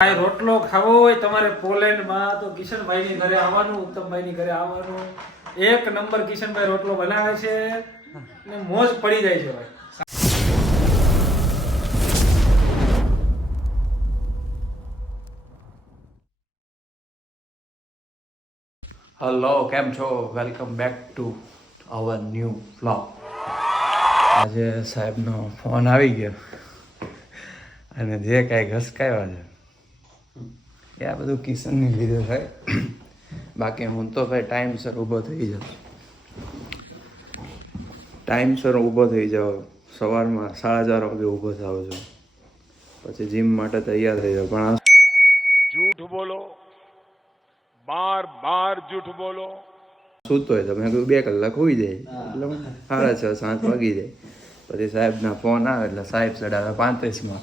રોટલો ખાવો હોય તમારે પોલેન્ડમાં તો કિશનભાઈની ઘરે આવવાનું, ઉત્તમભાઈની ઘરે આવવાનું. એક નંબર કિશનભાઈ રોટલો બનાવે છે ને મોજ પડી જાય છે ભાઈ. હલો, કેમ છો? Welcome back to our new vlog. આજે સાહેબનો ફોન આવી ગયો અને જે કાંઈ ઘસકાવ્યા છે એ આ બધું કિશનની લીધે થાય. બાકી હું તો ભાઈ ટાઈમસર ઊભો થઈ જાઉં, ટાઈમસર ઊભો થઈ જાઉં. સવારમાં 4:30 વાગે ઊભો થાઉં છું, પછી જીમ માટે તૈયાર થઈ જાઉં. પણ झूठ बोलो, बार बार झूठ बोलो. સૂતો હોય તો મેં કીધું 2 કલાક હોઈ જાય એટલે 6:30-7 વાગી જાય. પછી સાહેબના ફોન આવે એટલે સાહેબ ચડાવે 35માં.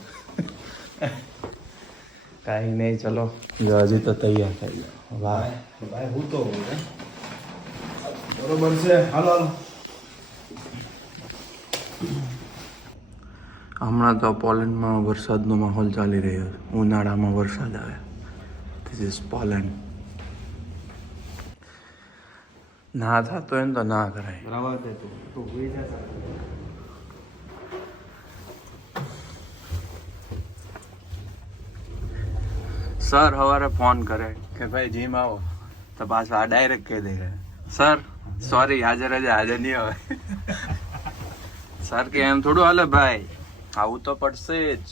કાંઈ નહીં, ચલો જો હજી તો તૈયાર થઈ ગયો. વાહ ભાઈ હું તો બરોબર છે. હાલો હાલો. હમણાં તો પોલેન્ડમાં વરસાદનો માહોલ ચાલી રહ્યો છે. ઉનાળામાં વરસાદ આવે. This is Poland. ના થતો હોય ને તો ના કરાય. રવા દે તું હોઈ જા. સર સવારે ફોન કરે કે ભાઈ જીમ આવો તો પાછા ડાયરેક્ટ કહી દે સર સોરી આજે રજા, આજે નહીં આવે. સર કે એમ થોડું હાલે ભાઈ, આવું તો પડશે જ.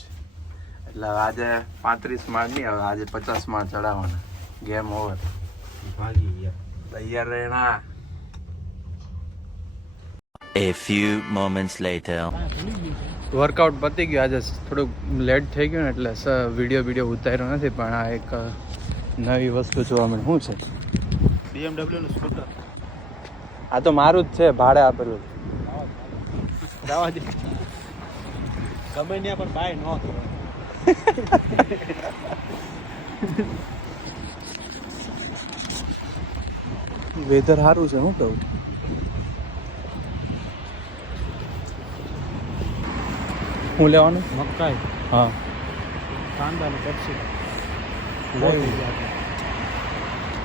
એટલે આજે 35 માળ નહીં, હવે આજે 50 માળ ચડાવવાના. Game over. ભાગી ગયા. તૈયાર રહેના. A few moments later. Workout પતી ગયું. આજે થોડુંક લેટ થઈ ગયું ને એટલે વિડીયો ઉતાર્યો નથી. પણ આ એક નવી વસ્તુ જોવા મળે. શું છે? BMW નું સ્કૂટર. આ તો મારું જ છે, ભાડે આપેલું. રવા દે. ગમે ત્યાં પણ બાય ન કરો. વેધર સારું છે. શું કહું, શું લેવાનું? મકાઈ, હા, કાંદા ને પેપ્સી.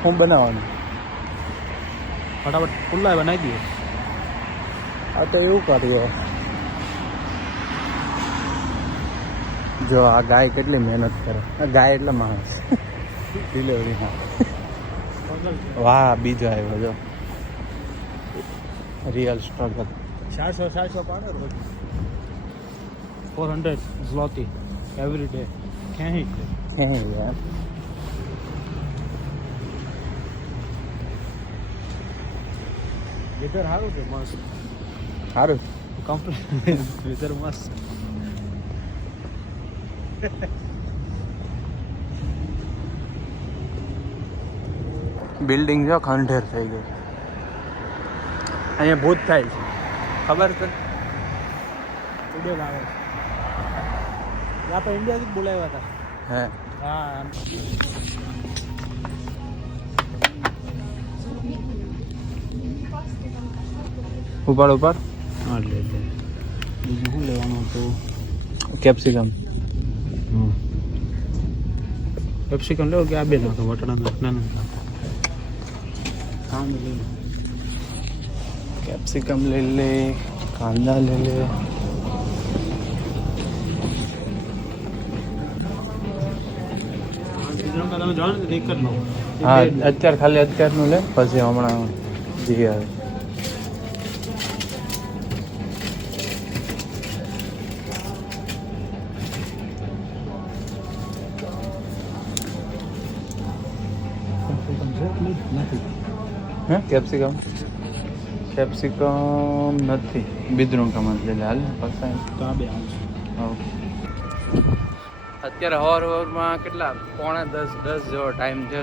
શું બનાવવાનું? ફટાફટ પુલ્લા બનાવી દઈએ. આ તો એવું કરીએ. જો આ ગાય કેટલી મહેનત કરે. આ ગાય એટલે માણસ. ડિલિવરીમાં વાહ, બીજો આવ્યો જો. Real struggle. 400 પાડે રોજ. 400 zloty every day. હે યાર. વેધર સારું છે, મસ્ત. સારું. કમ્પ્લીટ વેધર મસ્ત. બિલ્ડિંગ જો ખંડેર થઈ ગઈ. અહીંયા ભૂત થાય છે, ખબર છે? ઉડેલ આવે. આપણે ઇન્ડિયાથી જ બોલાવ્યા હતા. હે હા. ઉપાડ ઉપાડ. હા લે લે. બીજું શું લેવાનું હતું? કેપ્સિકમ. કેપ્સિકમ લેવો કે આ બે નાખો? વટાણા નાખ. ના ના કાંદા લઈ લો. કેપ્સિકમ લઈ લે, કાંદા લઈ લે. તમે જાણો ને એક જ લો. હા, અત્યારે ખાલી અત્યારનું લે, પછી હમણાં જી આવે. હે કેપ્સિકમ? કેપ્સિકમ નથી. બીજરું કમર લઈ લે. હાલ ને પછી તો આ બે આવશે. અત્યારે હવારમાં કેટલા 9:45-10 જેવો ટાઈમ છે.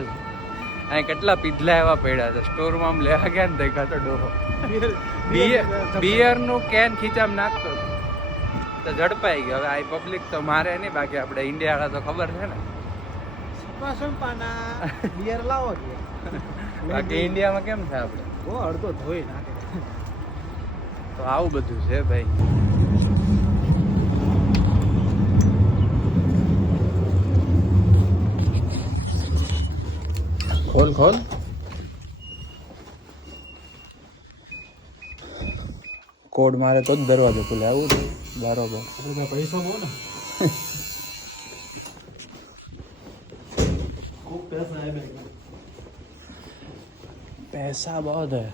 અહીં કેટલા પીધલા એવા પડ્યા છે. સ્ટોરમાં આમ લેવા ગયા ને દેખાતો ડોહો બિયરનું કેન ખીચામ નાખતો તો ઝડપાઈ ગયો. હવે આ પબ્લિક તો મારે નહીં, બાકી આપણે ઇન્ડિયાવાળા તો ખબર છે ને. બિયર લાવો. બાકી ઇન્ડિયામાં કેમ થાય આપણે? અડધો ધોઈ નાખે. તો આવું બધું છે ભાઈ. ખોલ ખોલ. કોડ મારે તો જ દરવાજો ખુલે. આવું છે બરોબર. પૈસા બહુ ને ખૂબ પૈસા હે બેંક में पैसा बहुत है.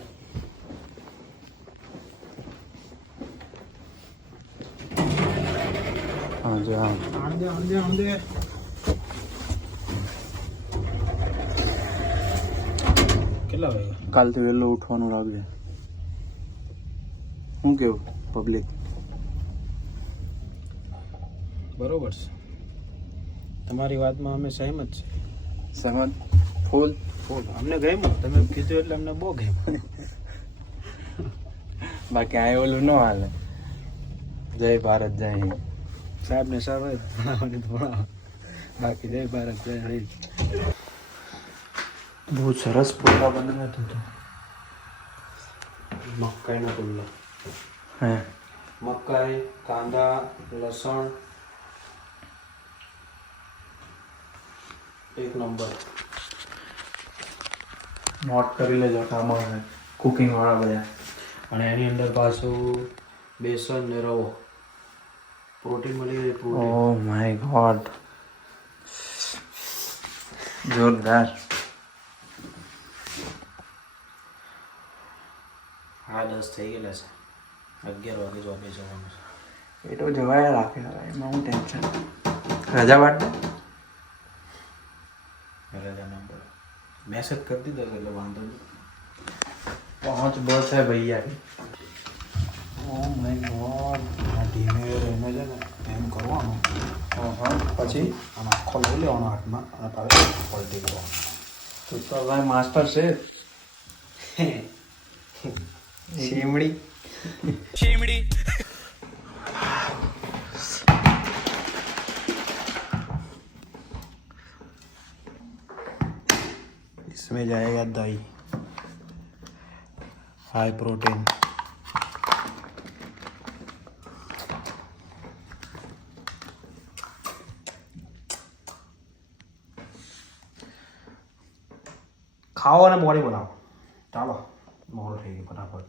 हाँ जी हाँ. આંદે કેટલા વાગ્યા કાલથી વહેલું ઉઠવાનું રાખજે. શું કેવું પબ્લિક? બરોબર છે તમારી વાતમાં અમે સહેમત છે સહમત? ફૂલ. ફૂલ અમને ગમ્યું તમે કીધું એટલે અમને બહુ ગમ્યું બાકી આ ઓલું ન હાલે. જય ભારત જય હિન્દ. સાહેબ ને સાહેબ ભણાવવાની તો ભણાવો બાકી જય ભારત જય હિન્દ બહુ સરસ પોતા બનાવ્યા તું. મકાઈનો પુલ્લો હે મકાઈ કાંદા લસણ એક નંબર નોટ કરી લેજો કામમાં કુકિંગ વાળા બધા. અને એની અંદર પાછું બેસન ને રવો પ્રોટીન મળી જાય પ્રોટીન ઓ માય ગોડ જોરદાર. હા 10 થઈ ગયેલા છે 11 વાગે જોબે જવાનું છે એ તો જવાય રાખે એમાં હું ટેન્શન. રજા વાટ રજા નંબર મેસેજ કરી દીધો એટલે વાંધો નહીં પહોંચ બસ है भैया की. ઓ માય ગોડ આ ધીમે રહીને છે ને એમ કરવાનું પછી આમ આખો લઈ લેવાનો હાથમાં અને પાછું પલટી કરવાનું તું તો ભાઈ માસ્ટર છે. શીમડી इसमें जाएगा दही हाई प्रोटीन ખાઓ અને બોડી બનાવો ચાલો મોડું થઈ ગયું ફટાફટ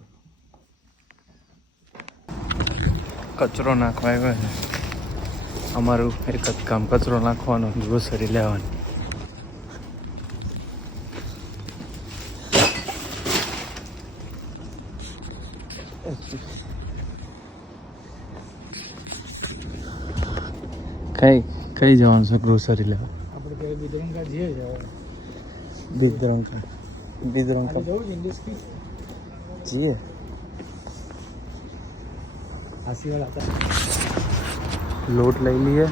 કચરો નાખવા આવ્યો છે. અમારું એક જ કામ કચરો નાખવાનો, ગ્રોસરી લેવાની. કઈ જવાનું છે ગ્રોસરી લેવા? આપણે કઈ બિદરંગા જઈએ છે બિદરંકા જવું છે ઇંગ્લિશ કી જીએ. હાસીવાળા હતા લોટ લઈ લઈએ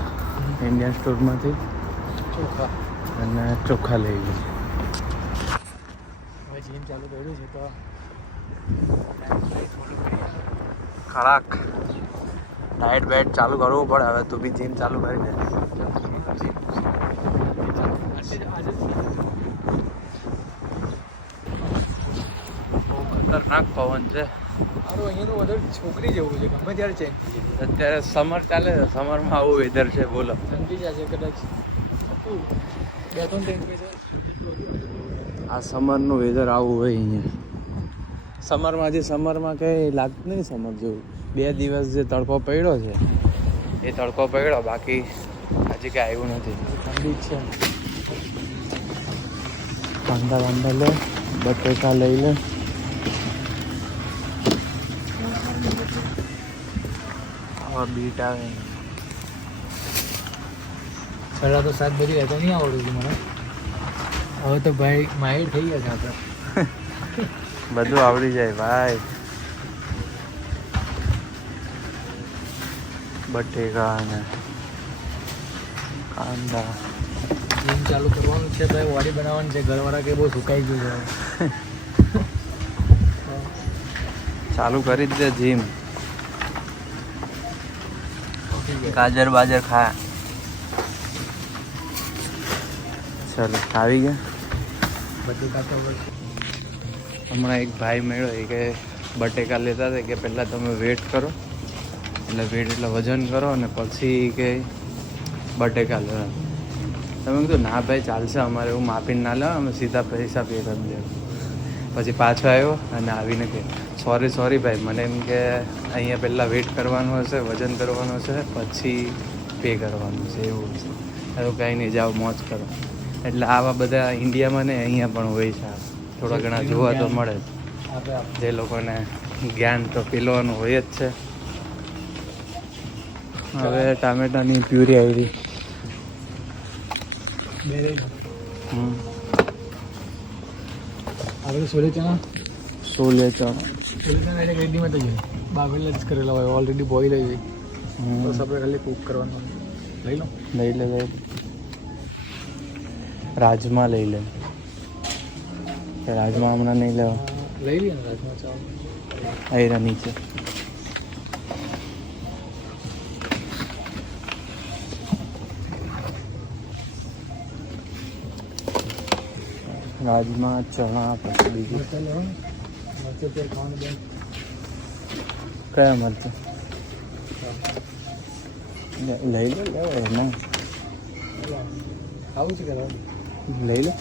ઇન્ડિયન સ્ટોરમાંથી ચોખા અને ચોખા લઈ લઈએ. હવે જીમ ચાલુ કર્યું છે તો કડાક ડાયટ બાયટ ચાલુ કરવું પડે. હવે તું બી જીમ ચાલુ કરી દે. ખતરનાક પવન છે. મારું અહીંયા તો વધારે છોકરી જેવું છે ગમે ત્યારે ચેન્જ થઈ જાય અત્યારે સમર ચાલે છે. સમરમાં આવું વેધર છે. બોલો ઠંડી જશે કદાચ 2-3 ટેમ્પરેચર આ સમરનું વેધર આવું હોય અહીંયા. સમરમાં હજી સમરમાં કંઈ લાગતું નહીં સમર જેવું. 2 દિવસ જે તડકો પડ્યો છે એ તડકો પડ્યો, બાકી હજી કંઈ આવ્યું નથી. ઠંડી જ છે કાંદા વાંદા લે, બટેકા લઈ લે. આવા બીટ આવે. છેલ્લા તો શાકભાજી રહેતો નહીં આવડતું હતું મને. હવે તો ભાઈ માહિર થઈ ગયા છે આપણે. બધું આવડી જાય ભાઈ. બટેકા અને કાંદા. જીમ ચાલુ કરવાનું છે ભાઈ, બોડી બનાવવાની છે. ઘરવાળા કે બહુ સુકાઈ ગયું છે. ચાલુ કરી જ દે જીમ. ગાજર બાજર ખા. ચાલો આવી ગયા. બટેકા તો બસ હમણાં એક ભાઈ મળ્યો એ કે બટેકા લેતા હતા કે પહેલાં તમે વેટ કરો, એટલે વેટ એટલે વજન કરો અને પછી કે બટેકા લેવા. તમે કીધું ના ભાઈ ચાલશે, અમારે એવું માપીને ના લે, અમે સીધા પૈસા પે કરી દે. પછી પાછો આવ્યો અને આવીને કે સોરી ભાઈ, મને એમ કે અહીંયા પહેલાં વેઇટ કરવાનું હશે, વજન કરવાનું હશે, પછી પે કરવાનું છે, એવું છે. એવું કાંઈ નહીં, જાઓ મોજ કરો. એટલે આવા બધા ઇન્ડિયામાં ને અહીંયા પણ હોય છે, થોડા ઘણા જોવા તો મળે જ. જે લોકોને જ્ઞાન તો પીલવાનું હોય જ છે. હવે ટામેટાની પ્યુરી આવી. આપણે સોલે ચણા એટલે રેડીમેડ જ હોય, બાફેલા જ કરેલા હોય, ઓલરેડી બોઇલ હોય. બસ આપણે ખાલી કૂક કરવાનું. લઈ લો. લઈ લે. રાજમા લઈ લે. રાજમા હમણાં નહીં લેવા. લઈ લઈએ ને રાજમા ચાવલ. આયરા નીચે. રાજમા, ચણા, પછી બીજું મરચાં લેવાનું. મરચાં તેલ ખાવાનું બેન. કયા મરચાં લઈ લો. ના આવું છે કે લઈ લો.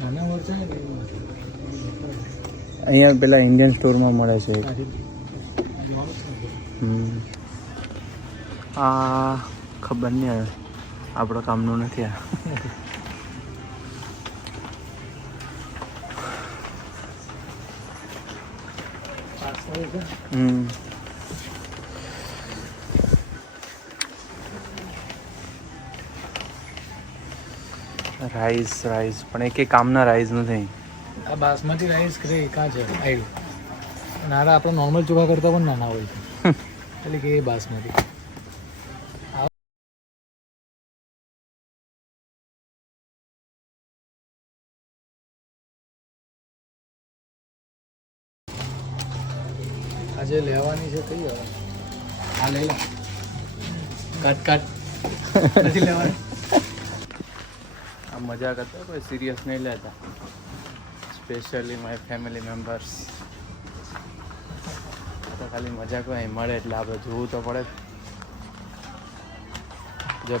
નાના મરચાં ને અહીંયા પેલા ઇન્ડિયન સ્ટોરમાં મળે છે એક. આ ખબર નહીં આવે, આપણો કામનું નથી આ. રાઈસ પણ એક કામના રાઈસ નથી. આ બાસમતી રાઈસ કરે કાં છે આવ્યું નાના, આપણે નોર્મલ ચોખા કરતાં પણ નાના હોય છે, એટલે કે એ બાસમતી. આજે લેવાની છે કઈ હવે? આ લઈ લો. કાટ નથી લેવાની. આ મજા કરતા, કોઈ સિરિયસ નહીં લેતા. Specially my family members. તો ખાલી મજા કોઈ અહીં મળે એટલે આપણે જોવું તો પડે જ. જો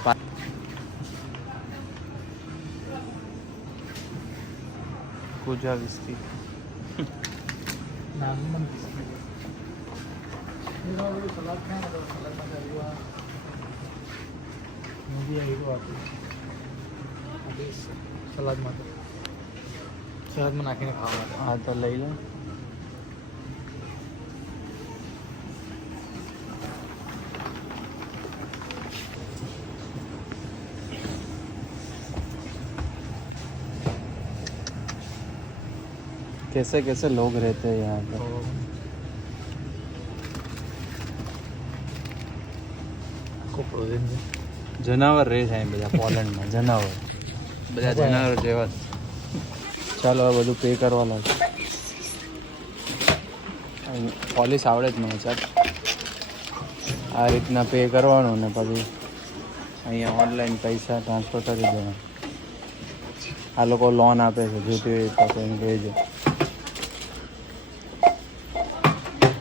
પૂજા વિસ્તી નાનું સલાદ ખાય ને તો સલાદમાં આવ્યું મૂવી આવ્યું આપી સલાદમાં નાખીને ખાવા માટે. હા તો લઈ લો. कैसे कैसे लोग रहते हैं यहाँ पे. જનાવર રહે છે બધા પોલેન્ડમાં. બધા જનાવર જેવા. ચાલો હવે બધું પે કરવા લાગે. પોલિસ આવડે જ નહીં. ચાલ આ રીતના પે કરવાનું ને પછી અહીંયા ઓનલાઈન પૈસા ટ્રાન્સફર કરી દેવાના. આ લોકો લોન આપે છે, જોતી હોય તો એમ કહેજો.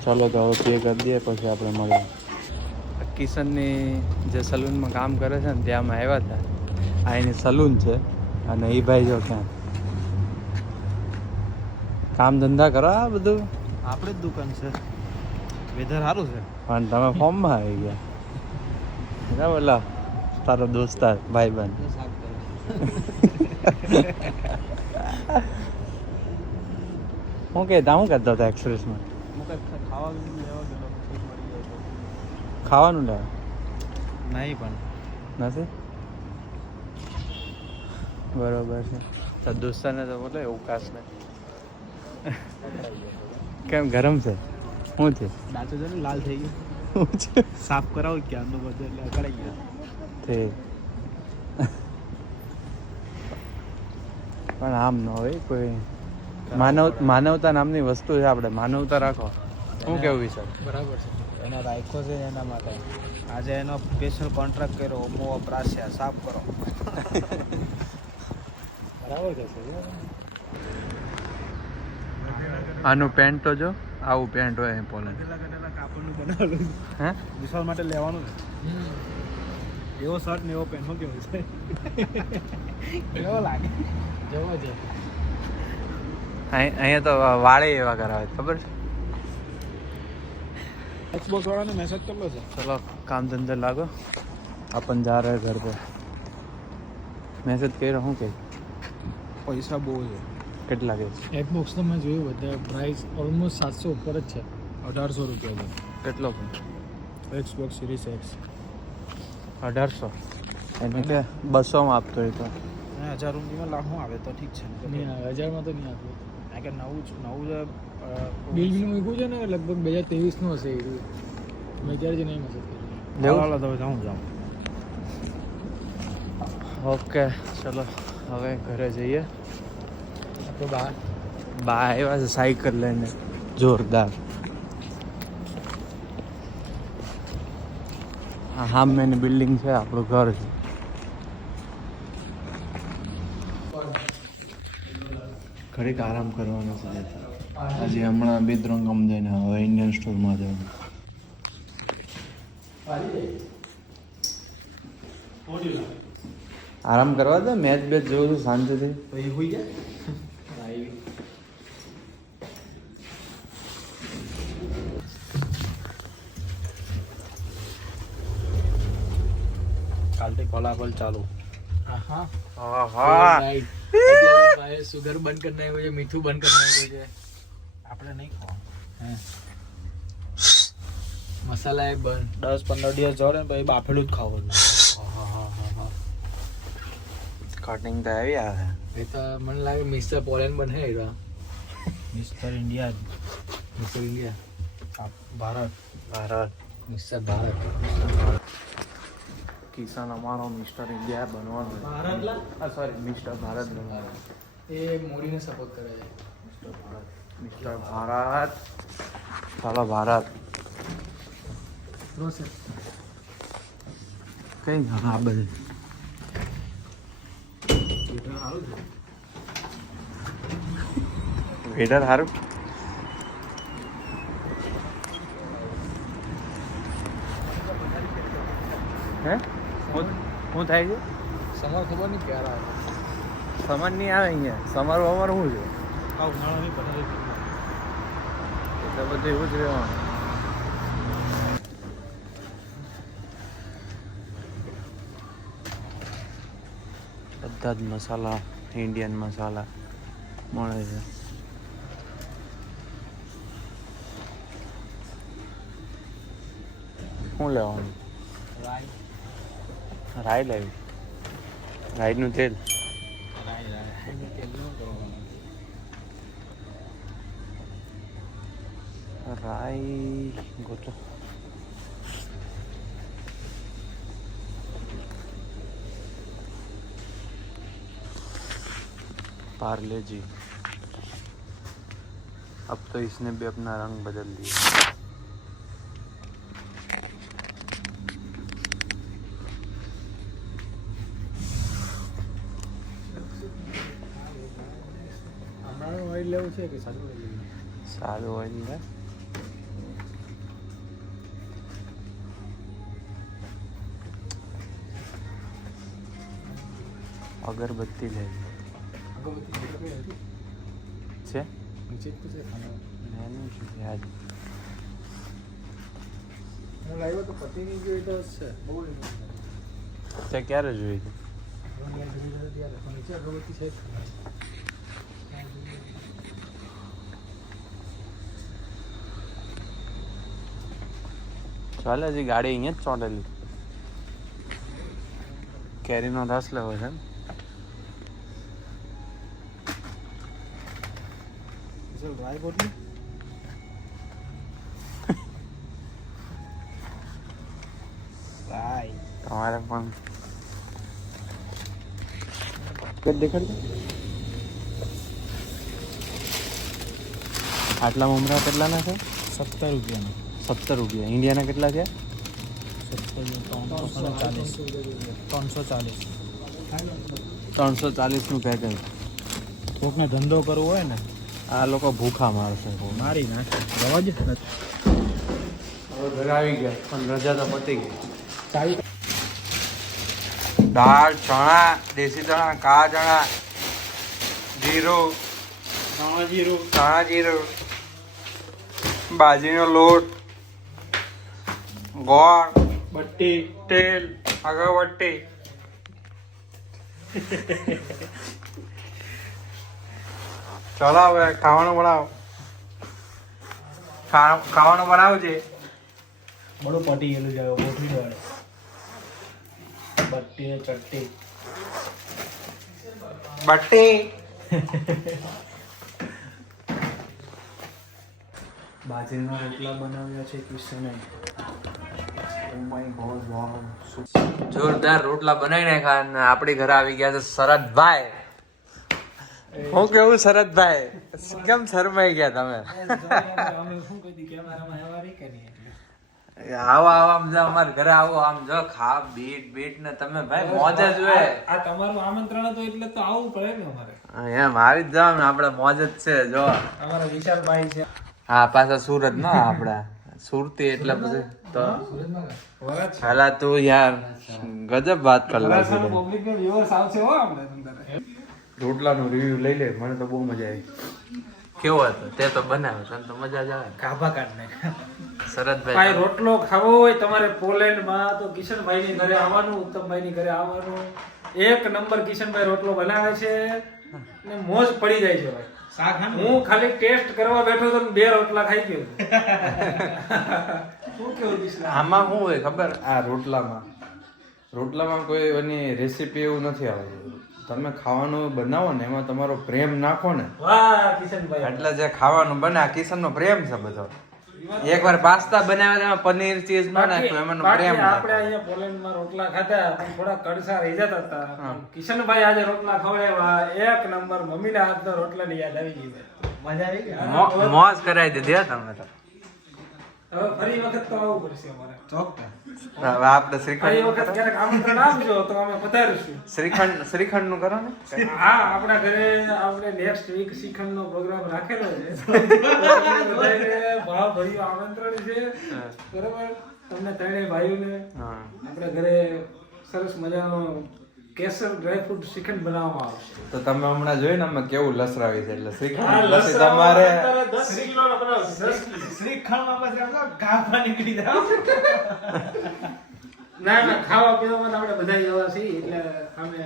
ચાલો તો હવે પે કરી દઈએ, પછી આપણે મળીએ. કિશનની જે સલૂનમાં કામ કરે છે ને ત્યાં અમે આવ્યા હતા. આ એની સલૂન છે અને એ ભાઈ જો ક્યાં કામ ધંધા કરો. આ બધું આપણે જ દુકાન છે, વેધર સારું છે. પણ તમે ફોર્મમાં આવી ગયા બરાબર. લા તારો દોસ્તાર ભાઈબંધ હું કહેતા હું કરતો હતો એક્સપ્રેસમાં ખાવાનું લેવા નહીં પણ નથી. બરોબર છે. તો દોસ્તારને તો બોલો એવું કાશ ને. કેમ ગરમ છે? શું છે? દાંતો છે ને લાલ થઈ ગયો. શું છે? સાફ કરાવો ક્યારનો બધું એટલે અકળાઈ ગયા. તે પણ આમ ન હોય કોઈ. માનવતા નામની વસ્તુ છે, આપણે માનવતા રાખો. શું કેવું વિચાર? બરાબર છે. એને રાખ્યો છે એના માટે. આજે એનો સ્પેશિયલ કોન્ટ્રાક્ટ કર્યો, મો વપરાશ્યા સાફ કરો. બરાબર છે. આનું પેન્ટ તો જો, આવું પેન્ટ હોય પોલેન્ડ. કાપડનું બનાવેલું હે વિશાલ માટે લેવાનું ને એવો શર્ટ ને એવો પેન્ટ શું કેવું છે કેવો લાગે જવો છે અહીંયા તો વાળે એવા કરાવે ખબર છે एक्सबॉक्स वाला ने मैसेज कर लो सर चलो काम धंधे लागो अपन जा रहे हैं घर पे मैसेज कह रहा हूँ कि પૈસા બહુ છે કેટલા કે એક્સબોક્સ તો મેં જોયું બધા પ્રાઇસ ઓલમોસ્ટ 700 ઉપર જ છે 1800 રૂપિયા કેટલો છે એક્સબોક્સ સિરીઝ એક્સ 1800 એને કે 200 માં આપતો હોય તો 1000 રૂપિયામાં લાખો આવે તો ઠીક છે નહીં આવે 1000 માં તો નહીં આપે કારણ કે નવું બિલનું મૂક્યું છે ને લગભગ 2023 નું હશે એ મેં ત્યારે જ નહીં મદદ કરી લેવા તો જાઉં ઓકે ચલો હવે ઘરે જઈએ તો બહાર આવ્યા છે સાયકલ લઈને જોરદાર હા મેની બિલ્ડિંગ છે આપણું ઘર છે ઘડીક આરામ કરવાનો છે હજી હમણાં બિદ્રંગ જઈને હવે ઇન્ડિયન સ્ટોરમાં જવાનું આરામ કરવા દે મેચ બેચ જોઉં છું શાંતિથી તો એ હોઈ જાય કાલથી કોલાકોલ ચાલુ હા હા ભાઈ સુગર બંધ કરી નાખ્યું છે મીઠું બંધ કરી નાખ્યું છે આપણે નહીં ખાવા મસાલા એ બંધ 10-15 દિવસ જવા ને પછી બાફેલું જ ખાવું કટિંગ તો આવી આવે એ તો મને લાગે મિસ્ટર પોલેન્ડ બને એવા mister India mister India Bharat Bharat mister Bharat કિસાન અમારો મિસ્ટર ઇન્ડિયા બનવાનો સોરી મિસ્ટર ભારત બનવાનો એ મોદીને સપોર્ટ કરે છે મિસ્ટર ભારત ચાલો ભારત પ્રોસેસ કઈ હા બધે વેટર સારું હે શું થાય છે સમર ખબર નહીં ક્યારે આવે સમર નહીં આવે અહીંયા સમર વમર શું છે આ ઉનાળાની પથારી એટલે બધું એવું જ રહેવાનું બધા જ મસાલા ઇન્ડિયન મસાલા મળે છે શું લેવાનું રાઈ લેવી રાઈનું તેલ રાઈ ગોતો पार्ले जी अब तो इसने भी अपना रंग बदल दिया હમણાં ઓઇલ લેવું છે કે સારું ઓઇલ લેવું सारू ऑयल है अगरबत्ती ले અગરબત્તી કઈ હતી છે નીચે જ તો છે ખાના मैंने याद હું લાવ્યો તો પતિ ની જોઈ તો છે બહુ તે ક્યારે જોઈ હતી નીચે અગરબત્તી છે ચાલે હજી ગાડી અહીંયા જ ચોંટેલી કેરીનો રસ લેવો છે ડ્રાય બોટલી રાઈ તમારે પણ દેખાડજો આટલા મમરા કેટલાના છે 17 રૂપિયાનો 17 રૂપિયા ઇન્ડિયાના કેટલા છે 340નું પેકેજ કોકને ધંધો કરવો હોય ને આ લોકો ભૂખા મારશે મારી નાખે રવા જ ઘરે આવી ગયા પણ રજા તો પતી ગઈ. ચાવી દાળ, ચણા, દેશી ચણા, કાળા ચણા, જીરું, ચણા જીરું, બાજીનો લોટ, ગોળ, બટ્ટી તેલ, અગરબત્તી. ચલો હવે ખાવાનું બનાવો. ખાવાનું બનાવજે. બડું પટી ગયેલું છે મોટી વાળે બટ્ટી ને ચટ્ટી બટ્ટી. બાજરીના રોટલા બનાવ્યા છે કિશને. જોરદાર રોટલા બનાવી નાખ્યા અને આપણી ઘરે આવી ગયા છે શરદભાઈ. હું કેવું શરદભાઈ, કેમ શરમાઈ ગયા તમે? અમે શું કીધું કેમેરામાં હેવા રહી કે નહીં એટલે આવો આવો આમ જો અમારા ઘરે આવો, આમ જો ખા બીટ ને તમે ભાઈ મોજ જ હોય. આ તમારું આમંત્રણ હતું એટલે તો આવવું પડે ને અમારે. એમ આવી જ જાવ ને, આપણે મોજ જ છે. જો અમારા વિશાલભાઈ છે હા પાછા સુરત ના આપડા સુરતી એટલે પછી તો હાલા તું યાર ગજબ વાત કર લાગી. પબ્લિક નો વ્યુઅર્સ આવશે હો આપણે અંદર. રોટલાનો રિવ્યુ લઈ લે, મને તો બહુ મજા આવી. કેવો હતો? તે તો બનાવ્યો, તને તો મજા જ આવે. કાભા કાઢ ને શરદભાઈ ભાઈ રોટલો ખાવો હોય તમારે પોલેન્ડમાં તો કિશનભાઈ ની ઘરે આવવાનું, ઉત્તમભાઈ ની ઘરે આવવાનું. એક નંબર કિશનભાઈ રોટલો બનાવે છે ને મોજ પડી જાય છે ભાઈ. શાક હું ખાલી ટેસ્ટ કરવા બેઠો તો 2 રોટલા ખાઈ ગયો છું. શું કેવું કિશન? આમાં શું હોય ખબર? આ રોટલામાં કોઈ એની રેસીપી એવું નથી આવતું. તમે ખાવાનું બનાવો ને એમાં તમારો પ્રેમ નાખો ને વાહ કિશનભાઈ, એટલે જે ખાવાનું બને આ કિશનનો પ્રેમ છે બધો. એકવાર પાસ્તા બનાવ્યા એમાં પનીર ચીઝ ન નાખ્યું, એમાં પ્રેમ આપણે નાખ્યો. અહીંયા પોલેન્ડમાં રોટલા ખાધા પણ થોડા કડસા રહી જતા હતા. કિશનભાઈ આજે રોટલા ખવડાવ્યા, એક નંબર. મમ્મીના હાથના રોટલાની યાદ આવી ગઈ ભાઈ. મજા આવી ગઈ. મોજ કરાવી દીધી હો તમે તો. હવે ફરી વખત તો આવવું પડશે અમારે. ચોક્કસ. હવે આપણે ફરી શ્રીખંડ વખત ક્યારેક આમંત્રણ આપજો તો અમે પધારીશું. શ્રીખંડ નું કરો ને. હા, આપણા ઘરે આપણે નેક્સ્ટ વીક શ્રીખંડનો પ્રોગ્રામ રાખેલો છે. બધાને ભાવભર્યું આમંત્રણ છે. બરાબર, તમને ત્રણેય ભાઈઓને હા. આપણા ઘરે સરસ મજાનો કેસર ડ્રાયફ્રૂટ શ્રીખંડ બનાવવામાં આવશે. તો તમે હમણાં જોયું ને અમે કેવું લસરાવી છે, એટલે હા, શ્રીખંડ પછી લસરામાં તમારે અત્યારે 10 કિલોનો બનાવશે. 10 કિલો. શ્રીખંડમાં પછી આમ તો ગાભા નીકળી જાય. ના ખાવા પીવામાં આપણે બધા એવા છીએ એટલે અમે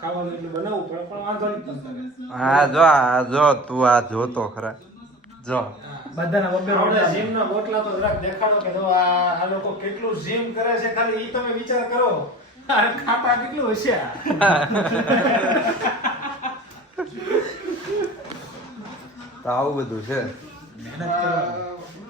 ખાવાનું એટલું બનાવવું પડે પણ વાંધો નહીં તમને. હા જો તું આ જોતો ખરા જો. બધાના બબ્બે આપણે રોટલા. જીમના બોટલા તો જરાક દેખાડો કે જો આ લોકો કેટલું જીમ કરે છે, ખાલી ઈ તમે વિચાર કરો. આ ખાતા કેટલું હશે આ? તો આવું બધું છે. મહેનત કરવાની.